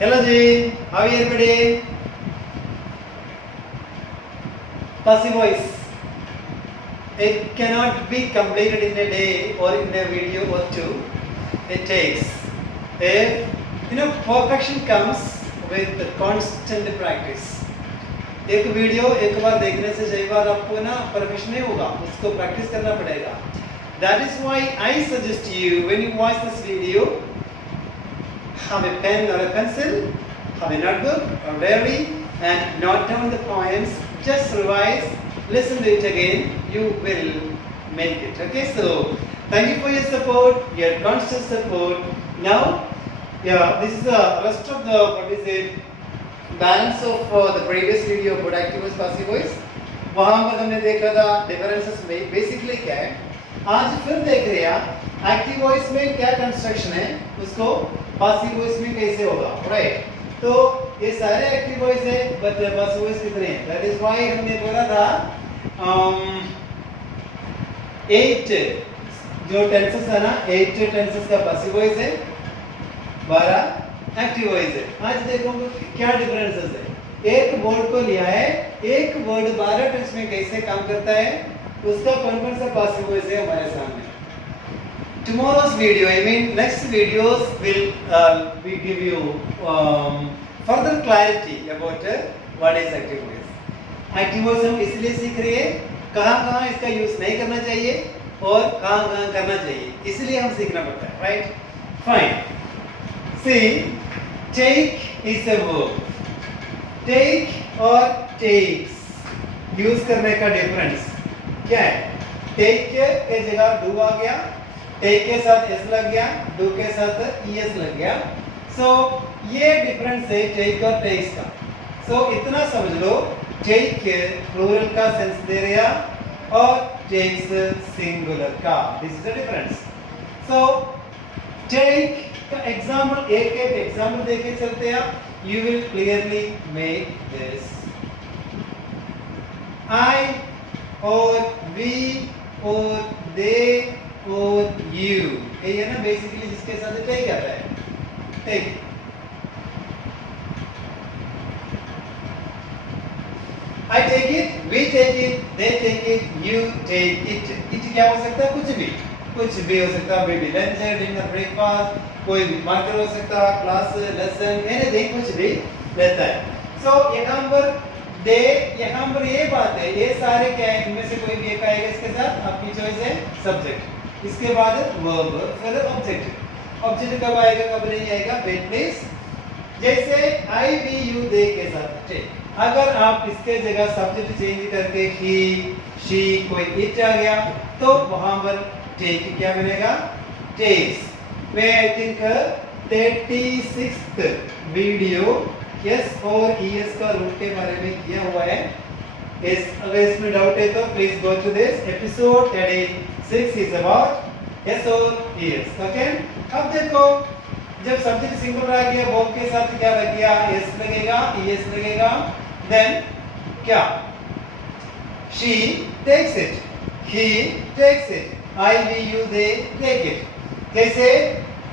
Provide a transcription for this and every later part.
Hello Ji, how are you everybody? Passive voice. It cannot be completed in a day or in a video or two. It takes. If perfection comes with constant practice. एक video एक बार देखने से कई बार आपको ना perfection नहीं होगा, उसको प्रैक्टिस करना पड़ेगा. That is why I suggest you when you watch this video, have a pen or a pencil, have a notebook or diary, and note down the points. Just revise, listen to it again. You will make it. Okay, so thank you for your support, your constant support. Now, this is the rest of the balance of the previous video about active voice, passive voice. वहाँ पर हमने देखा था differences में basically क्या है. आज फिर देख रहे हैं एक्टिव वॉइस में क्या कंस्ट्रक्शन है, उसको पासिव वॉइस में कैसे होगा, राइट? तो ये सारे एक्टिव वॉइस है, बट पासिव वॉइस कितने हैं? दैट इज व्हाई हमने बोला था 8 जो टेंसेस है ना, 8 टेंसेस का पासिव वॉइस है, 12 एक्टिव वॉइस है. आज देखो क्या डिफरेंसेस है. एक वर्ड को लिया है, एक वर्ड 12 टेंस में कैसे काम करता है, उसका कौन सा पासिव वॉइस है हमारे सामने. Tomorrow's video, I mean next videos will give you further clarity about what is active voice. Active voice हम इसलिए सीख रहे हैं, कहाँ इसका यूज नहीं करना चाहिए और कहाँ करना चाहिए, इसलिए हम सीखना पड़ता है, right? Fine. See, take is a verb. Take और takes यूज करने का डिफरेंस क्या है? टेक के जगह डू आ गया, टेक के साथ एस लग गया, डू के साथ ईएस लग गया. सो ये डिफरेंस है टेक और टेक्स का. सो इतना समझ लो, टेक प्लूरल का सेंस दे रहा और टेक्स सिंगुलर का. This is the difference. So take का एग्जांपल एक एग्जांपल देके चलते हैं, you will clearly make this. I और we और they और you, ये है ना बेसिकली जिसके साथ take आता है. take. I take it, we take it, they take it, you take it. it क्या हो सकता है? कुछ भी हो सकता है. बेबी लंच, डिनर, ब्रेकफास्ट, कोई भी मार्कर हो सकता है, क्लास, लेसन, एनीथिंग, कुछ भी रहता है. सो यहाँ पर दे, यहाँ पर ये बात है, ये सारे क्या है, इनमें से कोई भी एक आएगा इसके साथ, आपकी चॉइस है सब्जेक्ट, इसके बाद वर्ब, फिर ऑब्जेक्ट. ऑब्जेक्ट कब आएगा कब नहीं आएगा, वेट प्लीज. जैसे आई वी यू दे के साथ टेक, अगर आप इसके जगह सब्जेक्ट चेंज करके ही, शी, कोई इट आ गया, तो वहां पर टेक क्या बनेगा? टेक्स. मैं I think 36th video yes और ईएस का रूट के बारे में किया हुआ है. अगर इसमें डाउट है तो please go to this episode. 36 is about S और ईएस. ओके, अब देखो जब सब्जेक्ट सिंगुलर आ गया, वर्ब के साथ क्या लग गया? एस लगेगा, ईएस लगेगा. देन क्या? She takes it, he takes it, I we you they take it. कैसे?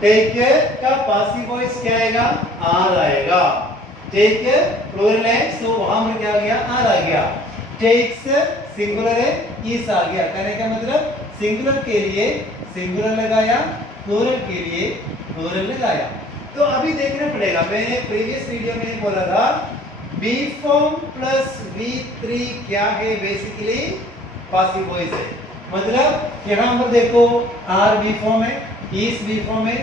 टेक का पासिव वॉइस क्या आएगा? आर आएगा. टेक प्लूरल है, सो वहां पर क्या आ गया? आर आ गया. टेक्स सिंगुलर है, इस आ गया. कहने का मतलब सिंगुलर के लिए सिंगुलर लगाया, प्लूरल के लिए प्लूरल लगाया. तो अभी देखना पड़ेगा. मैंने प्रीवियस वीडियो में बोला था बी फॉर्म प्लस V3 क्या है? बेसिकली पासिव वॉइस है. मतलब यहाँ पर देखो आर बी फॉर्म है, इस बी फॉर्म है,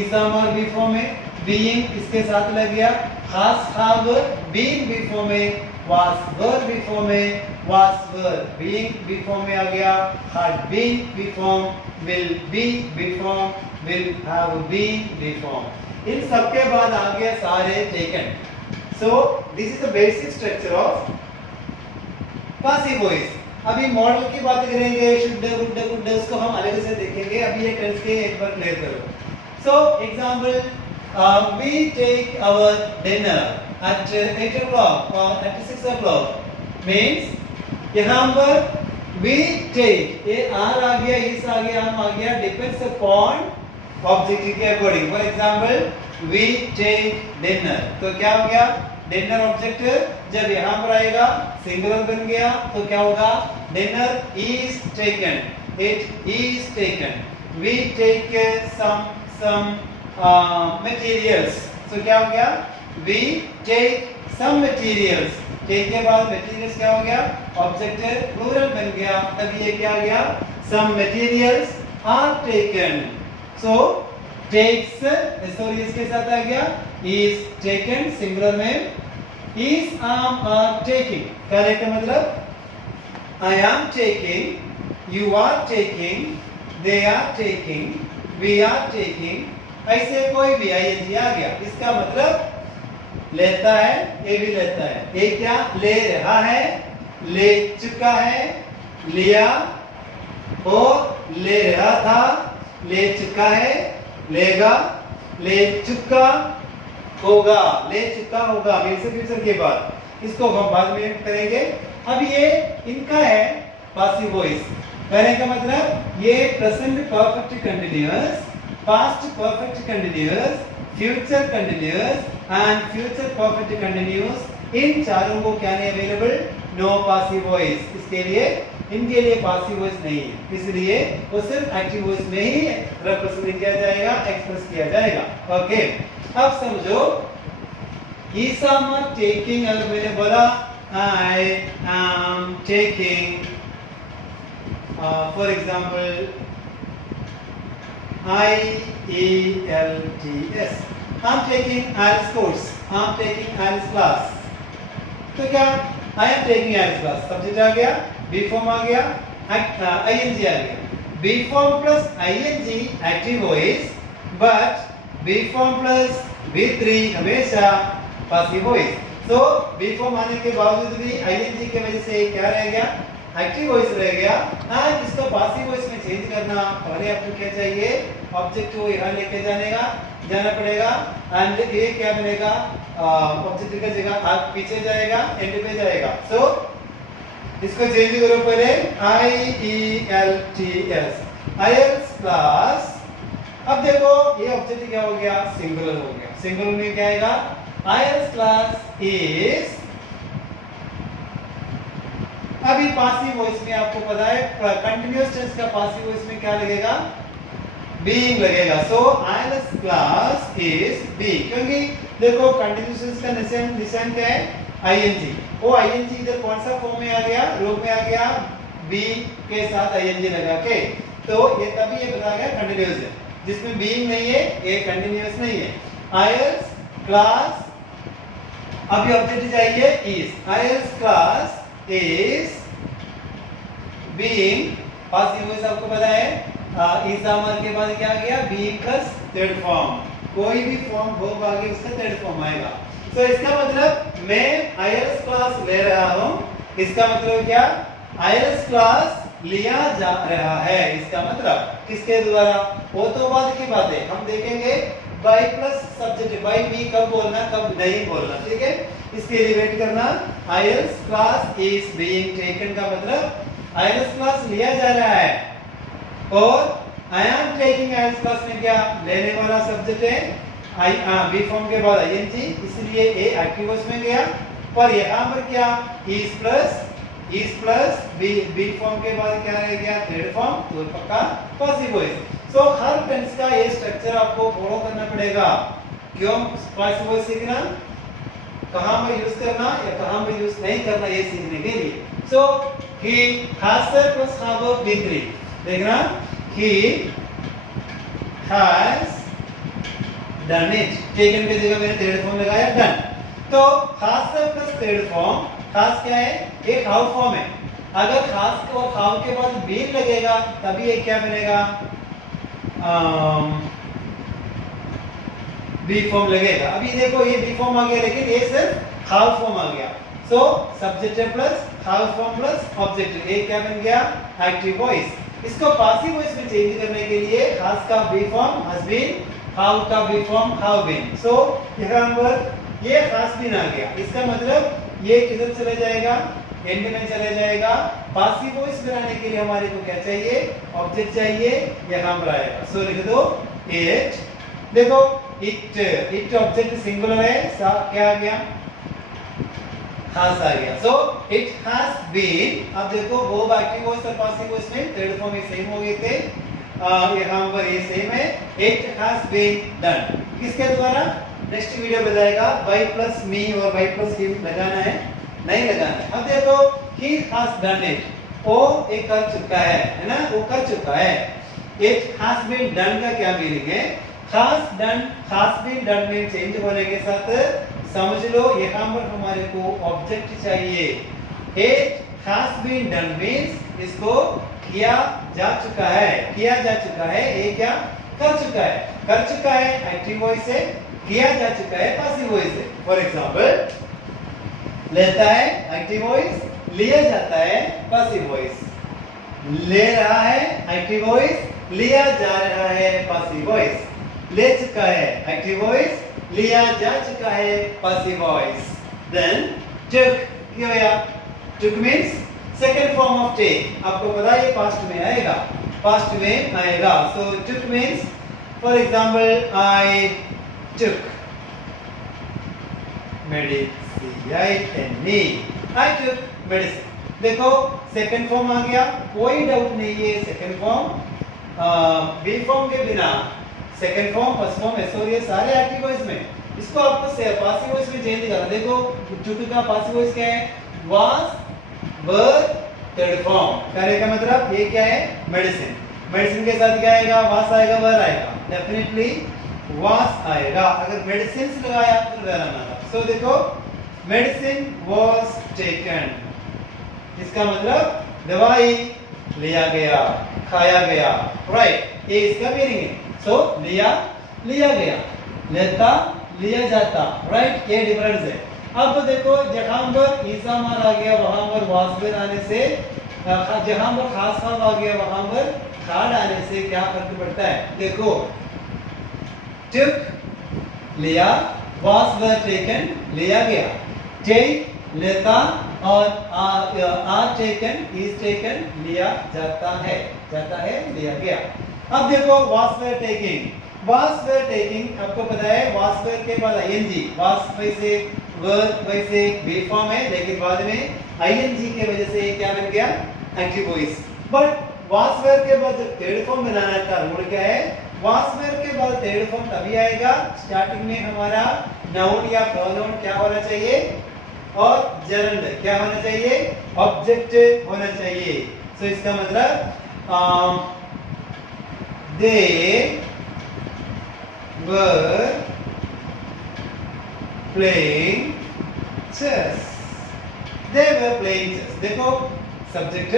इस आर बी फॉर्म है, बीइंग इसके साथ लग गया, has have been before में, was were before में, was were being before में आ गया, had been before, will be before, will have been before. इन सबके बाद आ गया सारे taken. So this is the basic structure of passive voice. अभी model की बात करेंगे, शुड, गुड, उसको हम अलग से देखेंगे. अभी ये टेंस के एक बार क्लियर करो. So example, we take our dinner at 8 o'clock or at 6 o'clock. Means यहाँ पर we take, ये आर आ गया, इस आ गया, हम आ गया, depends upon ऑब्जेक्ट के according. For example we take dinner, तो क्या हो गया, डिनर ऑब्जेक्ट जब यहाँ पर आएगा सिंगुलर बन गया तो क्या होगा, dinner is taken, it is taken, we take some materials, तो क्या हो गया, we take some materials, take के बाद materials क्या हो गया, ऑब्जेक्ट प्लूरल बन गया, तब ये क्या आ गया, some materials are taken, so takes sorry इसके साथ आ गया is taken सिंगुलर में, is are taking, करेक्ट मतलब I am taking, you are taking, they are taking, we are taking, ऐसे कोई भी आईएनजी आ गया, इसका मतलब लेता है, ये भी लेता है, ये क्या ले रहा है, ले चुका है, लिया, और ले रहा था, ले चुका है, लेगा, ले चुका होगा, ले चुका होगा, फ्यूचर के बाद, इसको हम बाद में करेंगे। अब ये इनका है पासिव वॉइस, कहने का मतलब ये present perfect continuous, past perfect continuous, future continuous and future perfect continuous, इन चारों को क्या नहीं अवेलेबल, नो पासिव वॉइस, इसके लिए इनके लिए पासिव वॉइस नहीं है, इसलिए वो सिर्फ एक्टिव वॉइस में ही रिप्रेजेंट किया जाएगा, एक्सप्रेस किया जाएगा। ओके, अब समझो ईसा मत टेकिंग, अगर मैंने बोला I am taking for example IELTS, I'm taking IELTS course, I'm taking IELTS class, तो क्या I am taking IELTS class, subject आ गया, बी फॉर्म आ गया, ING आ गया, be form plus ING active voice, but be form plus V3 हमेशा passive voice. तो बी फॉर्म आने के बावजूद भी आईएनजी की वजह से क्या रह गया, एक्टिव वॉइस रह गया, एंड इसको पासिव वॉइस में चेंज करना, पहले आपको क्या चाहिए, ऑब्जेक्ट को यहाँ लेके जाना पड़ेगा, एंड ये क्या बनेगा, ऑब्जेक्ट की जगह आगे पीछे जाएगा, एंड पे जाएगा, सो इसको चेंज करो पहले, IELTS, IELTS क्लास। अब देखो ये ऑब्जेक्ट क्या हो गया, सिंगुलर हो गया, सिंगुलर में क्या आएगा, IELTS class is, अभी पासिव वॉइस में आपको पता है कंटीन्यूअस टेंस का पासिव वॉइस में क्या लगेगा, बीइंग लगेगा, सो IELTS class is being, क्योंकि देखो कंटीन्यूअस टेंस का निशान क्या है, ING, वो ING इधर कौन सा फॉर्म में आ गया, रूप में आ गया, बी के साथ ING लगा के, तो ये तभी ये बता गया कंटीन्यूअस है, जिसमें बीइंग नहीं है ये कंटीन्यूअस नहीं है। IELTS क्लास, अभी ऑब्जेक्ट चाहिए is, IELTS class is being, passive voice आपको पता है, is के बाद क्या आ गया, being प्लस थर्ड फॉर्म, कोई भी फॉर्म हो आगे उसका थर्ड फॉर्म आएगा, तो इसका मतलब मैं IELTS क्लास ले रहा हूँ, इसका मतलब क्या, IELTS क्लास लिया जा रहा है, इसका मतलब किसके द्वारा, वो तो बाद की बात है, हम देखेंगे बाय प्लस सब्जेक्ट, बाय भी कब बोलना कब नहीं बोलना, ठीक है, इसके लिए वेट करना। IELTS class is being taken का मतलब IELTS क्लास लिया जा रहा है, और I am taking IELTS class में क्या लेने वाला सब्जेक्ट है, बी फॉर्म के बाद ING, इसलिए ए एक्टिव वॉइस में गया, पर यहाँ पर क्या is प्लस बी फॉर्म के बाद क्या रह गया, थर्ड फॉर्म, तो पक्का पासिव वॉइस। सो हर टेंस का ये स्ट्रक्चर आपको फॉलो करना पड़ेगा, क्यों, पासिव वॉइस सीखना, कहां पर यूज करना या कहां पर यूज नहीं करना, ये सीखने के लिए। So he has plus have B3, देखना, he has done it, taken की जगह मैंने थर्ड फॉर्म लगाया, डन, तो खास प्लस थर्ड फॉर्म, खास क्या है, एक हाउ फॉर्म है, अगर खास और हाउ के बाद बीन लगेगा तभी ये क्या बनेगा, बी फॉर्म लगेगा। अभी देखो ये बी फॉर्म आ गया, लेकिन ये सिर्फ हाउ फॉर्म आ गया, so subject plus have form plus object, ये क्या बन गया, एक्टिव वॉइस। इसको पासिव वॉइस में चेंज करने के लिए खास का be form has been, have का be form have been, so यहाँ पर ये खास बीन आ गया, इसका मतलब ये किधर चले जाएगा, एंड में चले जाएगा। पासिव वॉइस बनाने के लिए हमारे को क्या चाहिए, ऑब्जेक्ट चाहिए, यहाँ पर आएगा, सो लिख दो it, देखो it ऑब्जेक्ट सिंगुलर है, क्या आ गया, has आ गया। सो it has been, अब देखो वो एक्टिव वॉइस और पासिव वॉइस में थर्ड फॉर्म में सेम हो गए थे, यहाँ पर ये सेम है, it has been done। किसके द्वारा, नेक्स्ट वीडियो बताएगा, by plus me और by plus him लगाना है, नहीं लगाना है। अब देखो he has done it, वो एक कर चुका है ना, वो कर चुका है। it has been done का क्या मीनिंग है, has been done में चेंज होने के साथ समझ लो यहाँ पर हमारे को ऑब्जेक्ट चाहिए। it has been done means इसको किया जा चुका है, किया जा चुका है, ये क्या कर चुका है एक्टिव वॉइस है, किया जा चुका है पासिव वॉइस है। फॉर एग्जांपल लेता है एक्टिव वॉइस, लिया जाता है पासिव वॉइस, ले रहा है एक्टिव वॉइस, लिया जा रहा है पासिव वॉइस, ले चुका है एक्टिव वॉइस, लिया जा चुका है passive voice। Then took क्या होया, took means second form of take, आपको पता है ये past में आएगा, past में आएगा। So took means for example I took medicine, I took medicine। देखो second form आ गया, कोई डाउट नहीं है, second form बी फॉर्म के बिना second form first form S और ये सारे एक्टिव वॉइस में, इसको आपको पासिव वॉइस में चेंज करना। देखो टू का पासिव वॉइस क्या है, वाज, वर, थर्ड फॉर्म। कहने का मतलब ये क्या है, मेडिसिन, मेडिसिन के साथ क्या आएगा, वाज आएगा, वर आएगा, डेफिनेटली वाज आएगा। अगर मेडिसिन लगाया तो वर आना था। सो देखो मेडिसिन वाज टेकन, इसका मतलब दवाई लिया गया, खाया गया, राइट, ये इसका मीनिंग है। सो लिया गया, लेता लिया जाता, राइट, ये डिफरेंस है। अब देखो जहां पर ईसामार आ गया वहां पर वासवेर आने से, जहां पर खास खाब आ गया वहां पर खाड़ आने से क्या फर्क पड़ता है। देखो took लिया, was were taken लिया गया, take लेता और are taken is taken लिया जाता है, लिया गया। अब देखो was were taking आपको पता है was were के बाद ing, was वैसे were वैसे बी फॉर्म है, लेकिन बाद में ing के वजह से क्या बन गया, active voice. But was were के बाद थर्ड फॉर्म बनाना था, रूल क्या है, was were के बाद थर्ड फॉर्म तभी आएगा स्टार्टिंग में हमारा नाउन या प्रोनाउन क्या होना चाहिए, और जर्नड क्या होना चाहिए, ऑब्जेक्ट होना चाहिए। सो इसका मतलब they were playing chess, देखो subject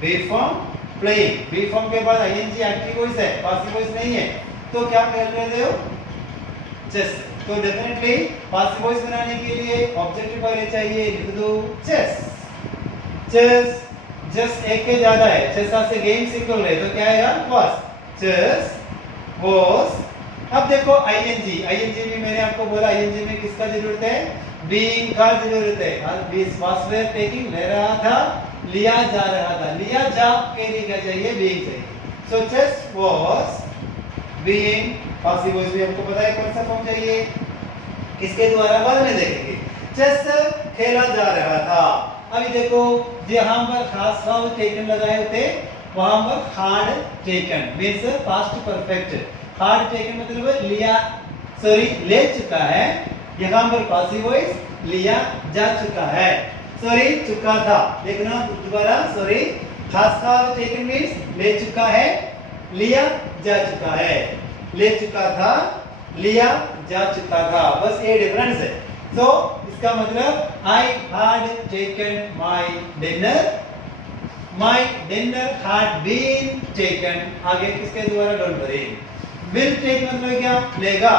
be form, playing, be form के बाद आईएनजी एक्टिव वॉइस है, पासिव वॉइस नहीं है, तो क्या कर रहे हो, चेस। तो डेफिनेटली पासिव वॉइस बनाने के लिए ऑब्जेक्टिव पहले चाहिए, लिख दो चेस। जस्ट एक के ज्यादा है, चेस से गेम सिंगल है, तो क्या आएगा, वाज, चेस वाज। अब देखो आईएनजी में मैंने आपको बोला आईएनजी में किसका जरूरत है, बीइंग का जरूरत है। बीइंग वाज वेयर टेकिंग ले रहा था, लिया जा रहा था, लिया जा के लिए क्या चाहिए, बीइंग चाहिए। So chase was being, passive voice भी आपको पता है कौन सा फॉर्म चाहिए, किसके द्वारा बाद में देखेंगे। चेस खेला जा रहा था। अभी देखो जहां पर खास भाव टेकन लगाए थे वहां पर hard taken means past perfect, hard taken मतलब लिया, सॉरी ले चुका है, यहां पर पासिव वॉइस लिया जा चुका है, सॉरी चुका था, देखना दोबारा, सॉरी खास भाव टेकन मींस ले चुका है, लिया जा चुका है, ले चुका था, लिया जा चुका था, बस ये डिफरेंस है। तो इसका मतलब I had taken my dinner had been taken, आगे किसके द्वारा, डोंट वरी। will take मतलब क्या, लेगा,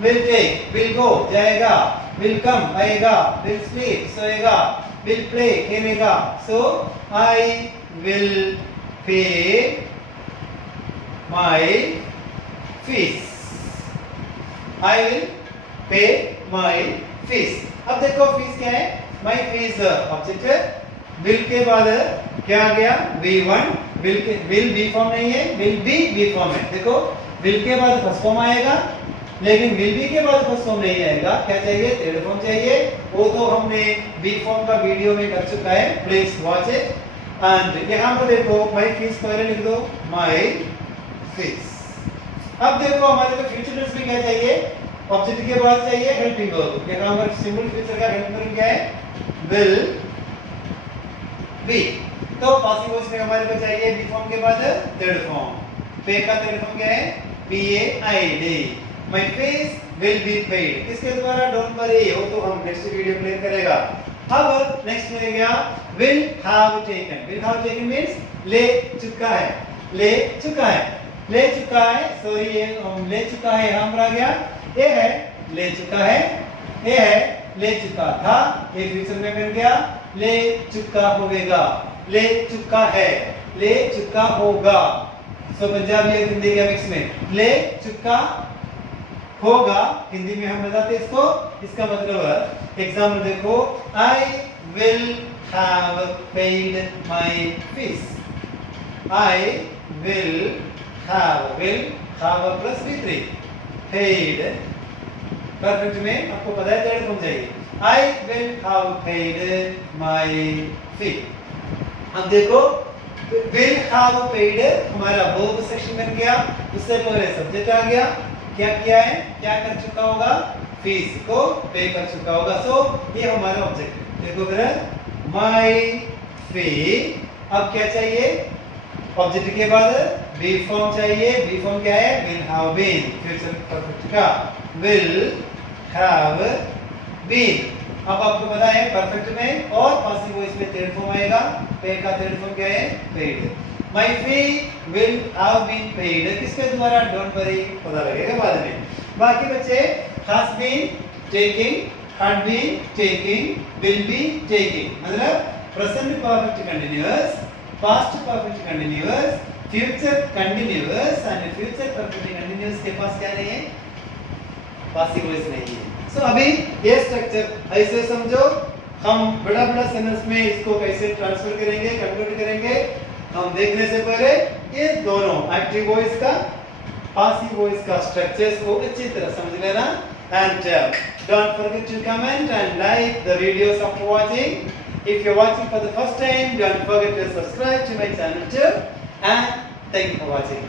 will take, will go जाएगा, will come आएगा, will sleep सोएगा, will play खेलेगा। so I will pay my fees, I will pay my fees। अब देखो फीस क्या है, my fees ऑब्जेक्ट, will के बाद क्या आ गया, V1, will बी फॉर्म नहीं है, will be बी फॉर्म है। देखो विल के बाद फर्स्ट फॉर्म आएगा, लेकिन विल बी के बाद फर्स्ट फॉर्म नहीं आएगा। क्या चाहिए? थर्ड फॉर्म चाहिए। वो तो हमने बी फॉर्म का वीडियो में कर चुका है, प्लीज वॉच इट। एंड यहाँ पर देखो माय फीस पहले लिख दो, माय फीस। अब देखो हमारे को फ्यूचर टेंस में क्या चाहिए? ऑब्जेक्ट के बाद चाहिए हेल्पिंग वर्ब। यहाँ हमारा सिंपल फ्यूचर का हेल्पिंग वर्ब क्या है? Will be. तो पासिव वॉइस में हमारे को चाहिए बी फॉर्म के बाद थर्ड फॉर्म। पे का थर्ड फॉर्म क्या है? P A I D. My fees will be paid. किसके द्वारा? डोंट वरी, वो तो हम नेक्स्ट वीडियो में क्लियर करेगा। अब नेक्स्ट में गया will have taken. Will have taken means ले चुका है, ले चुका है, ले चुका है। सॉरी ये ले चुका है यहां पर आ गया। ये है ले चुका है, ये है ले चुका था। ये फ्यूचर में बन गया ले चुका होगा, ले चुका है, ले चुका होगा। सो पंजाबी और हिंदी का मिक्स में ले चुका होगा। हिंदी में हम बताते इसको, इसका मतलब है एग्जाम्पल देखो, I will have paid my fees. I will have plus V3 paid. Perfect में आपको पता है थर्ड फॉर्म चाहिए। I will have paid my fee. अब देखो विल हैव पेड हमारा वर्ब सेक्शन बन गया, उससे पहले सब्जेक्ट आ गया। क्या किया है? क्या कर चुका होगा? फीस को पे कर चुका होगा। सो ये हमारा ऑब्जेक्ट है। देखो फिर माय फी। अब क्या चाहिए? ऑब्जेक्ट के बाद बी फॉर्म चाहिए। बी फॉर्म क्या है? Will have been, future perfect का विल हैव बीन। अब आपको पता है परफेक्ट में और पासिव वॉइस में थर्ड फॉर्म आएगा। पे का थर्ड फॉर्म क्या है? Paid. My fee will have been paid किसके द्वारा? डोंट वरी, पता लगेगा बाद में। बाकी बच्चे has been taking, had been taking, will be taking. मतलब present perfect continuous, past perfect continuous, future continuous and future perfect continuous के पास क्या नहीं है? पासिव वॉइस नहीं है। सो अभी ये स्ट्रक्चर ऐसे समझो। हम बड़ा बड़ा सेंटेंस में इसको कैसे ट्रांसफर करेंगे, कन्वर्ट करेंगे, हम देखने से पहले ये दोनों एक्टिव वॉइस का, पासिव वॉइस का स्ट्रक्चर्स को अच्छी तरह समझ लेना। And don't forget to comment and like the videos after watching. If you're watching for the first time, don't forget to subscribe to my channel too. And thank you for watching.